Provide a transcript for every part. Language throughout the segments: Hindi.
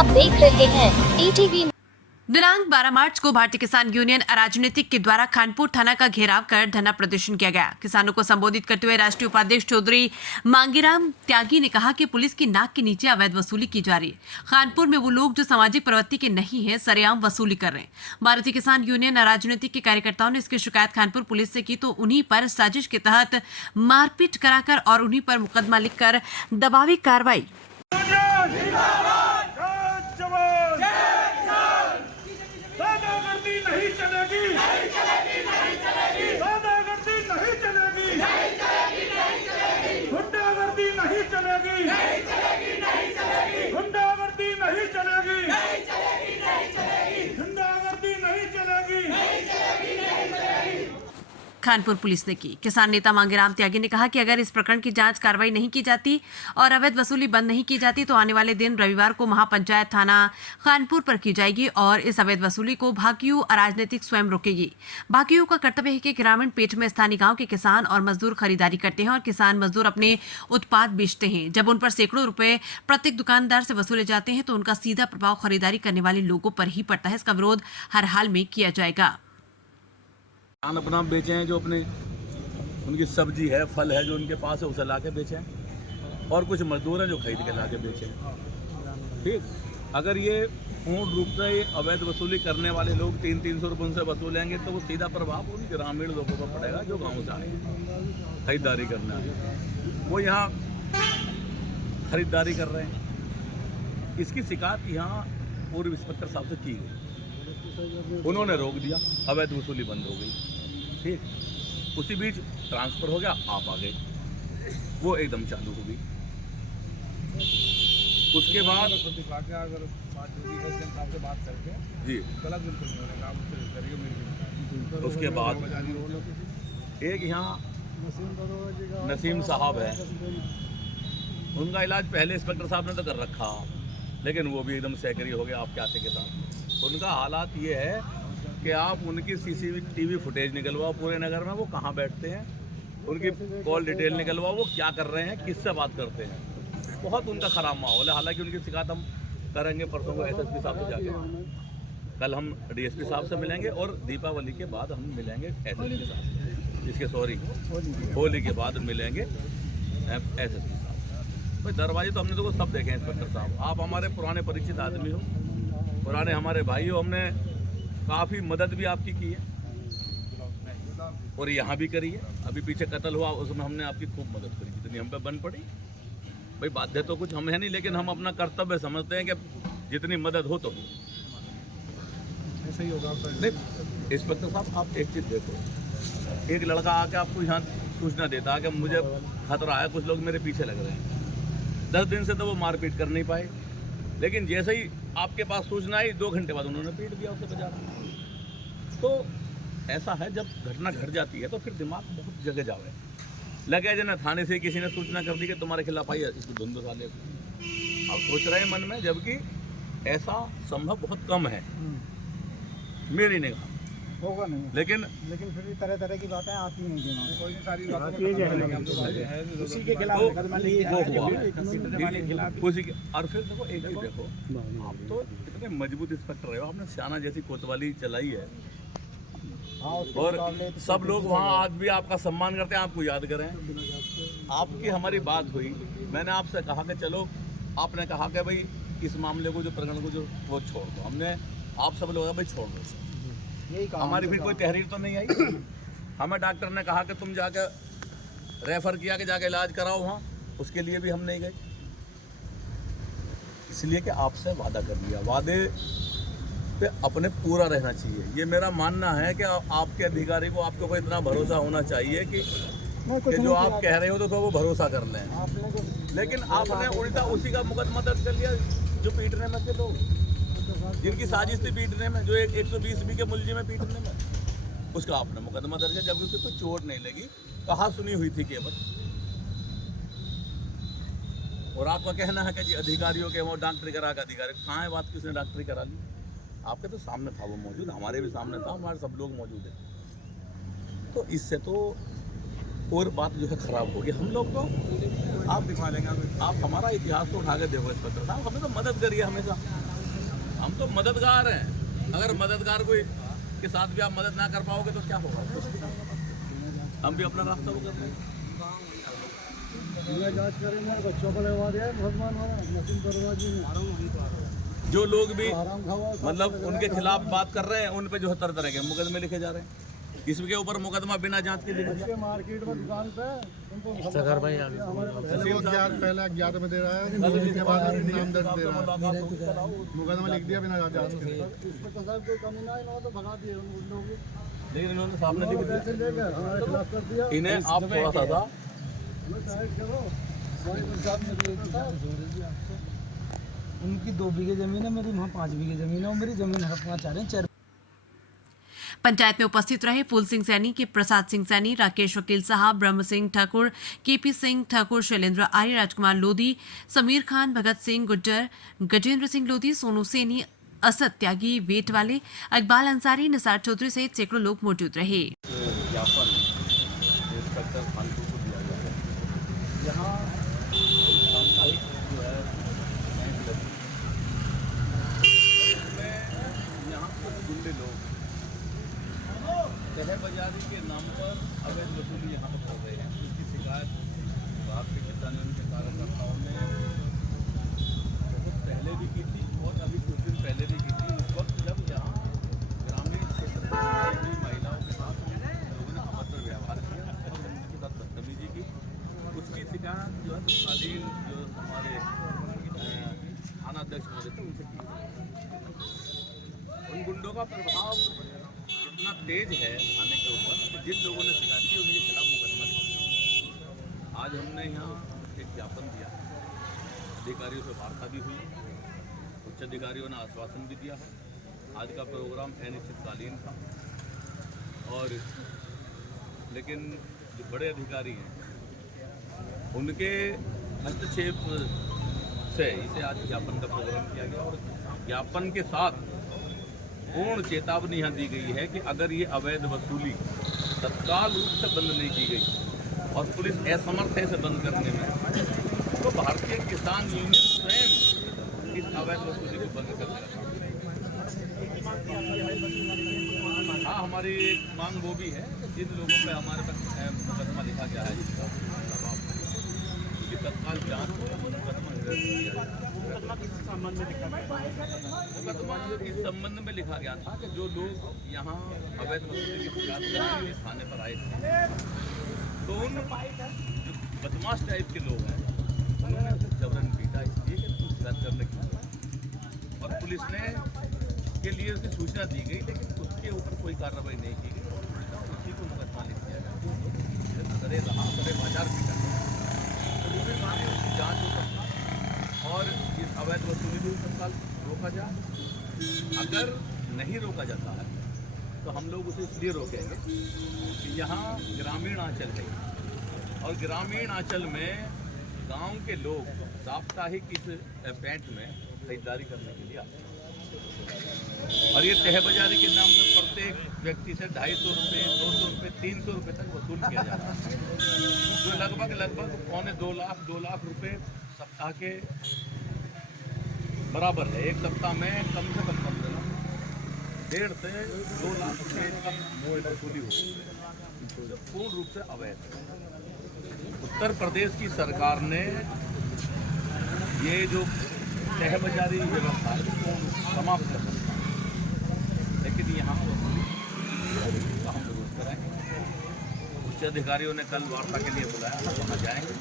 आप देख रहे हैं ETV। दिनांक 12 मार्च को भारतीय किसान यूनियन अराजनीतिक के द्वारा खानपुर थाना का घेराव कर धरना प्रदर्शन किया गया। किसानों को संबोधित करते हुए राष्ट्रीय उपाध्यक्ष चौधरी मांगीराम त्यागी ने कहा कि पुलिस की नाक के नीचे अवैध वसूली की जा रही है। खानपुर में वो लोग जो सामाजिक प्रवृत्ति के नहीं है सरेआम वसूली कर रहे हैं। भारतीय किसान यूनियन अराजनीतिक के कार्यकर्ताओं ने इसकी शिकायत खानपुर पुलिस से की तो उन्हीं पर साजिश के तहत मारपीट कराकर और उन्हीं पर मुकदमा लिखकर दबावी कार्रवाई। खानपुर पुलिस ने की। किसान नेता मांगीराम त्यागी ने कहा कि अगर इस प्रकरण की जांच कार्रवाई नहीं की जाती और अवैध वसूली बंद नहीं की जाती तो आने वाले दिन रविवार को महापंचायत थाना खानपुर पर की जाएगी और इस अवैध वसूली को भाकियू अराजनीतिक स्वयं रोकेगी। भाकियू का कर्तव्य है कि ग्रामीण पेट में स्थानीय गांव के किसान और मजदूर खरीदारी करते हैं और किसान मजदूर अपने उत्पाद बेचते हैं। जब उन पर सैकड़ों रुपए प्रत्येक दुकानदार से वसूले जाते हैं तो उनका सीधा प्रभाव खरीदारी करने वाले लोगों पर ही पड़ता है। इसका विरोध हर हाल में किया जाएगा। अपना बेचे हैं, जो अपने उनकी सब्जी है, फल है जो उनके पास है उसे ला के बेचे हैं और कुछ मजदूर हैं जो खरीद के ला के बेचे हैं। ठीक, अगर ये पूर्ण रूप से अवैध वसूली करने वाले लोग 300 रुपये उनसे वसूलेंगे तो वो सीधा प्रभाव उन ग्रामीण लोगों पर पड़ेगा जो गाँव से आए खरीदारी करने आए। वो यहाँ खरीदारी कर रहे हैं। इसकी शिकायत यहाँ पूर्व इंस्पेक्टर साहब से की गई, उन्होंने रोक दिया, अवैध वसूली बंद हो गई। ठीक, उसी बीच ट्रांसफर हो गया, आप आ गए, वो एकदम चालू हो गई। उसके बाद अगर बात करके जी उसके बाद एक यहाँ नसीम साहब है, उनका इलाज पहले इंस्पेक्टर साहब ने तो कर रखा, लेकिन वो भी एकदम सैकरी हो गया आपके आते के साथ। उनका हालात ये है कि आप उनकी CCTV फुटेज निकलवाओ पूरे नगर में, वो कहाँ बैठते हैं, उनकी कॉल डिटेल निकलवाओ, वो क्या कर रहे हैं, किससे बात करते हैं। बहुत उनका ख़राब माहौल है। हालांकि उनकी शिकायत हम करेंगे परसों को SSP साहब से जाके, कल हम DSP साहब से मिलेंगे और दीपावली के बाद हम मिलेंगे SSP साहब, इसके होली के बाद मिलेंगे SSP साहब। भाई दरवाजे तो हमने तो सब देखे हैं इंस्पेक्टर साहब, आप हमारे पुराने परिचित आदमी हो, पुराने हमारे भाई हो, हमने काफ़ी मदद भी आपकी की है और यहाँ भी करी है। अभी पीछे कत्ल हुआ उसमें हमने आपकी खूब मदद करी, जितनी हम पे बन पड़ी। भाई बाध्य तो कुछ हम है नहीं, लेकिन हम अपना कर्तव्य समझते हैं कि जितनी मदद हो तो ऐसा ही होगा। नहीं इंस्पेक्टर साहब, आप एक चीज़ देखो, एक लड़का आके आपको यहाँ सूचना देता है कि मुझे खतरा है, कुछ लोग मेरे पीछे लग रहे हैं। 10 दिन से तो वो मारपीट कर नहीं पाए, लेकिन जैसे ही आपके पास सूचना आई 2 घंटे बाद उन्होंने पीट दिया उसे बाजार। तो ऐसा है, जब घटना घट जाती है तो फिर दिमाग बहुत जगह जावे लगे जना थाने से किसी ने सूचना कर दी कि तुम्हारे खिलाफ आई है, इसको धुंध साले को आप सोच रहे हैं मन में, जबकि ऐसा संभव बहुत कम है। मेरी निगाह होगा नहीं, लेकिन फिर भी तरह तरह की बातें आती हैं दिमाग में। कोई नहीं, सारी बातें उसी के खिलाफ मुकदमा लिया उसी के। और फिर देखो एक चीज देखो, आप तो इतने मजबूत इंस्पेक्टर रहे हो, आपने सियाना जैसी कोतवाली चलाई है और सब लोग वहाँ आज भी आपका सम्मान करते हैं, आपको याद करें। आपकी हमारी बात हुई, मैंने आपसे कहा कि चलो, आपने कहा कि भाई इस मामले को, जो प्रकरण को जो वो छोड़ दो। हमने आप सब लोग भाई छोड़ दो, हमारी फिर कोई तहरीर तो नहीं आई। हमें डॉक्टर ने कहा कि तुम जाके रेफर किया कि जाके इलाज कराओ वहाँ, उसके लिए भी हम नहीं गए, इसलिए कि आपसे वादा कर लिया। वादे पे अपने पूरा रहना चाहिए। ये मेरा मानना है कि आपके अधिकारी को आपके ऊपर इतना भरोसा होना चाहिए कि जो आप कह रहे हो तो वो भरोसा कर लें। लेकिन आपने उल्टा उसी का मुकदमा दर्ज कर लिया जो पीटने में थे लोग, जिनकी साजिश थी पीटने में, जो 120B के मुलजिम में पीटने में, उसका आपने मुकदमा दर्ज किया, जबकि उसे कोई चोट नहीं लगी, कहा सुनी हुई थी केवल। और आपका कहना है कि जी अधिकारियों के वो डॉक्टरी करा के अधिकारी, कहाँ है बात, किसने डॉक्टरी करा ली? आपके तो सामने था वो मौजूद, हमारे भी सामने था, हमारे सब लोग मौजूद हैं। तो इससे तो और बात जो है ख़राब होगी। हम लोग तो आप दिखा लेंगे, आप हमारा इतिहास तो उठा के देखो इंस्पेक्टर साहब, हमें तो मदद करिए हमेशा। हम तो मददगार हैं। अगर मददगार कोई के साथ भी आप मदद ना कर पाओगे तो क्या होगा? हम भी अपना रास्ता वो कर रहे हैं। जांच करेंगे, बच्चों को लगवा दिया भगवान नसीम दरवाजी में। जो लोग भी मतलब उनके खिलाफ बात कर रहे हैं, उन पे जो है तरह तरह के मुकदमे लिखे जा रहे हैं। इसके ऊपर मुकदमा बिना जांच के लिखे। मार्केट में दुकान पे पहले अज्ञात में दे रहा है, उसके बाद नाम दर्ज दे रहा है, मुकदमा लिख दिया बिना जांच के। तो साहब कोई कमी ना, इन्होंने तो भगा दिए उन लोगों को, लेकिन इन्होंने सामने लिख दिया, लेकर हमारे खिलाफ कर दिया। इन्हें आप थोड़ा सा था उनकी 2 बीघे जमीन है, मेरी वहाँ 5 बीघे जमीन है, और मेरी जमीन हड़पना चाह रहे हैं 4। पंचायत में उपस्थित रहे फूल सिंह सैनी के प्रसाद सिंह सैनी, राकेश वकील साहब, ब्रह्म सिंह ठाकुर, केपी सिंह ठाकुर, शैलेंद्र आर्य, राजकुमार लोधी, समीर खान, भगत सिंह गुज्जर, गजेंद्र सिंह लोधी, सोनू सैनी, असद त्यागी, वेट वाले, इकबाल अंसारी, निसार चौधरी सहित सैकड़ों लोग मौजूद रहे। ज्ञापन इंस्पेक्टर खानपुर को दिया गया है। यहाँ जो है यहाँ कुछ गुंडे लोग तह बाजारी के नाम पर अवैध वसूली यहाँ पर कर रहे हैं। इसकी शिकायत भारतीय किसान यूनियन के कार्यकर्ताओं ने बहुत पहले भी की थी और अभी कुछ दिन पहले भी की थी। उस वक्त जब यहाँ ग्रामीण क्षेत्र में आई हुई महिलाओं के साथ लोगों ने अभद्र व्यवहार किया और उनके साथ बदतमीजी की, उसकी शिकायत जो है तत्कालीन जो हमारे थाना अध्यक्ष होते थे उनसे की। उन गुंडों का प्रभाव इतना तेज है थाने के ऊपर कि जिन लोगों ने शिकायत की उनके खिलाफ मुकदमा लिखा। आज हमने यहाँ एक ज्ञापन दिया, अधिकारियों से वार्ता भी हुई, उच्च अधिकारियों ने आश्वासन भी दिया है। आज का प्रोग्राम अनिश्चितकालीन था और लेकिन जो बड़े अधिकारी हैं उनके हस्तक्षेप से इसे आज ज्ञापन का प्रोग्राम किया गया और ज्ञापन के साथ पूर्ण चेतावनी यहाँ दी गई है कि अगर ये अवैध वसूली तत्काल रूप से बंद नहीं की गई और पुलिस असमर्थ है इसे बंद करने में, तो भारतीय किसान यूनियन स्वयं इस अवैध वसूली को बंद कर देगा। हाँ, हमारी एक मांग वो भी है कि जिन लोगों पर हमारे पास मुकदमा लिखा गया है उसकी तत्काल जाँच मुकदमा किया जाए। मुकदमा इस संबंध में लिखा गया था कि जो लोग यहाँ अवैध वसूली की शिकायत करने के लिए थाने पर आए थे, तो उन जो बदमाश टाइप के लोग हैं उन्होंने उसे जबरन पीटा इसलिए कि उसकी शिकायत करने की, और पुलिस ने के लिए उसकी सूचना दी गई लेकिन उसके ऊपर कोई कार्रवाई नहीं की गई और उल्टा उसी को मुकदमा लिख दिया गया। सरे रहा सरे बाजार पीटा, तो वो भी मांगे उसकी जाँच हो सकता और इस अवैध वसूली को तत्काल रोका जाए। अगर नहीं रोका जाता है तो हम लोग उसे इसलिए रोकेंगे कि यहाँ ग्रामीण आंचल है और ग्रामीण आंचल में गांव के लोग साप्ताहिक इस पैंट में खरीदारी करने के लिए आते हैं और ये तह बाजारी के नाम पर प्रत्येक व्यक्ति से 250 रुपये, 200 रुपये, 300 रुपये तक वसूल किया जा रहा है, जो लगभग 2 लाख रुपये सप्ताह के बराबर है। एक सप्ताह में कम से कम 1.5 से 2 लाख रुपये तक वसूली होती है, पूर्ण रूप से अवैध। उत्तर प्रदेश की सरकार ने ये जो तह बाजारी व्यवस्था है समाप्त कर सकता है, लेकिन यहाँ वसूली का हम विरोध करेंगे। उच्च अधिकारियों ने कल वार्ता के लिए बुलाया, वहाँ जाएंगे,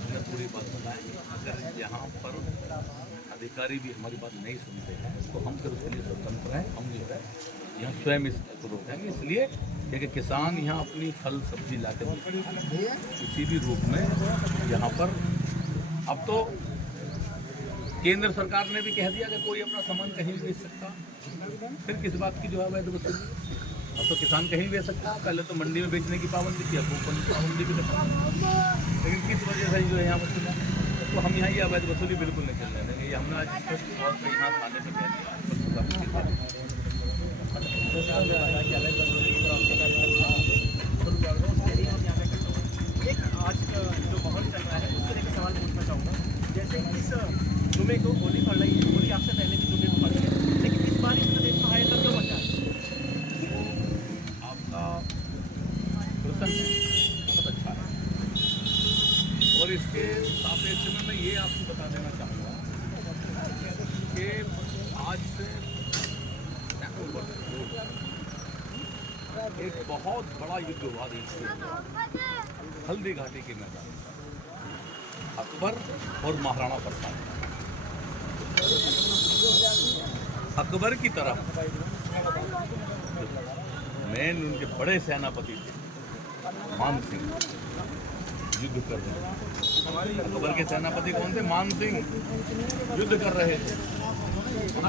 उन्हें पूरी बात बताएंगे। अगर यहाँ पर अधिकारी भी हमारी बात नहीं सुनते हैं तो हम फिर उसके लिए स्वतंत्र हैं, हम जो है यहाँ स्वयं इसको रोकेंगे। इसलिए क्योंकि किसान यहाँ अपनी फल सब्जी लाकर किसी भी रूप में यहाँ पर, अब तो केंद्र सरकार ने भी कह दिया कि कोई अपना सामान कहीं बेच सकता, फिर किस बात की जो है अवैध वसूली। अब तो किसान कहीं बेच सकता, पहले तो मंडी में बेचने की पाबंदी थी, अब वो पाबंदी भी करता, लेकिन किस वजह से जो है यहाँ वसूला, तो हम यहाँ ये अवैध वसूली बिल्कुल नहीं चलने देंगे। ये हमने आज स्पष्ट तौर पर यहाँ थाने पर कह दिया। एक आज जो माहौल चल रहा है उसके लेकर सवाल पूछना चाहूँगा, जैसे इस जुमे को होली पड़ रही है, होली आपसे पहले की जुमे को पड़ रही है, इसके सापेक्ष में मैं ये आपको बता देना चाहूँगा कि आज से सैकड़ों वर्ष पूर्व एक बहुत बड़ा युद्ध हुआ देश के अंदर, हल्दी घाटी के मैदान में, अकबर और महाराणा प्रताप। अकबर की तरफ मेन उनके बड़े सेनापति थे मान सिंह, युद्ध कर रहे थे। अकबर के सेनापति कौन थे? मान सिंह युद्ध कर रहे थे।